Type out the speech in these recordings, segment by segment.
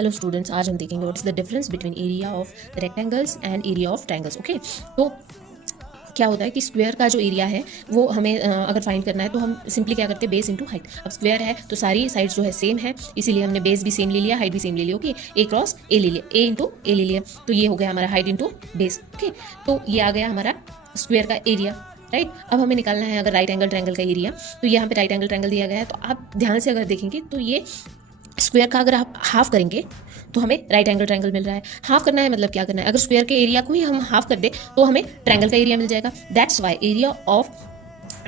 Hello students, आज हम देखेंगे what is the difference between area of rectangles and area of triangles. Okay, तो क्या होता है कि स्क्वायर का जो एरिया है वो हमें अगर फाइंड करना है तो हम सिंपली क्या करते हैं, बेस इनटू हाइट। अब स्क्वायर है तो सारी साइड्स जो है सेम है, इसीलिए हमने बेस भी सेम ले लिया, हाइट भी सेम ले लिया। ओके, ए क्रॉस ए ले लिया, ए इंटू ए ले लिया, तो ये हो गया हमारा हाइट इंटू बेस। ओके, तो ये आ गया हमारा स्क्वायर का एरिया। राइट, अब हमें निकालना है अगर राइट एंगल ट्रायंगल का एरिया, तो यहाँ पे राइट एंगल ट्रायंगल दिया गया है, तो आप ध्यान से अगर देखेंगे तो ये स्क्वायर का अगर आप हाफ करेंगे तो हमें राइट एंगल ट्रायंगल मिल रहा है। हाफ करना है मतलब क्या करना है, अगर स्क्वायर के एरिया को ही हम हाफ कर दे तो हमें ट्रायंगल का एरिया मिल जाएगा। That's why area of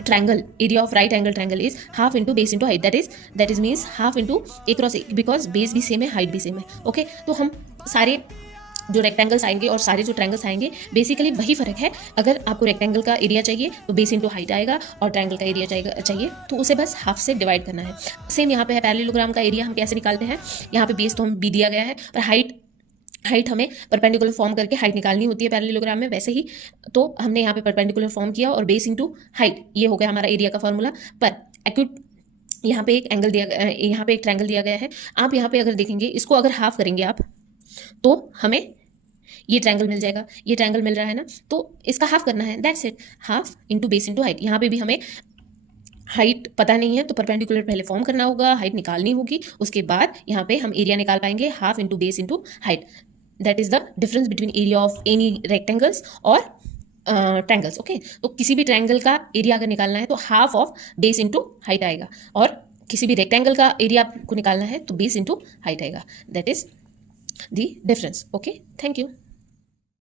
triangle, area of right angle triangle is half into base into height, that is means half into a cross a, because base भी same है, height भी same है। Okay, तो हम सारे जो rectangles आएंगे और सारे जो ट्रायंगल्स आएंगे बेसिकली वही फर्क है। अगर आपको रेक्टेंगल का एरिया चाहिए तो बेस इंटू हाइट आएगा, और ट्रायंगल का एरिया चाहिए तो उसे बस हाफ से डिवाइड करना है। सेम यहाँ पे है पैरेललोग्राम का एरिया हम कैसे निकालते हैं, यहाँ पे बेस तो हम बी दिया गया है, पर हाइट हमें परपेंडिकुलर फॉर्म करके हाइट निकालनी होती है पैरेललोग्राम में, वैसे ही तो हमने यहाँ पे परपेंडिकुलर फॉर्म किया और बेस इंटू हाइट, ये हो गया हमारा एरिया का फॉर्मूला। पर एक्यूट यहाँ पे एक एंगल दिया, यहाँ पे एक ट्रायंगल दिया गया है। आप यहाँ पे अगर देखेंगे, इसको अगर हाफ करेंगे आप तो हमें ये ट्रायंगल मिल जाएगा, ये ट्रायंगल मिल रहा है ना, तो इसका हाफ करना है, that's it, half into base into height. यहाँ पे भी हमें हाइट पता नहीं है तो परपेंडिकुलर पहले फॉर्म करना होगा, हाइट निकालनी होगी, उसके बाद यहाँ पे हम एरिया निकाल पाएंगे, half into base into height. That is the difference between area of any rectangles और ट्रायंगल्स। ओके, तो किसी भी ट्रायंगल का एरिया अगर निकालना है तो half of base into height आएगा, और किसी भी रेक्टेंगल का एरिया आपको निकालना है तो बेस इंटू हाइट आएगा। That is the difference. Okay, thank you.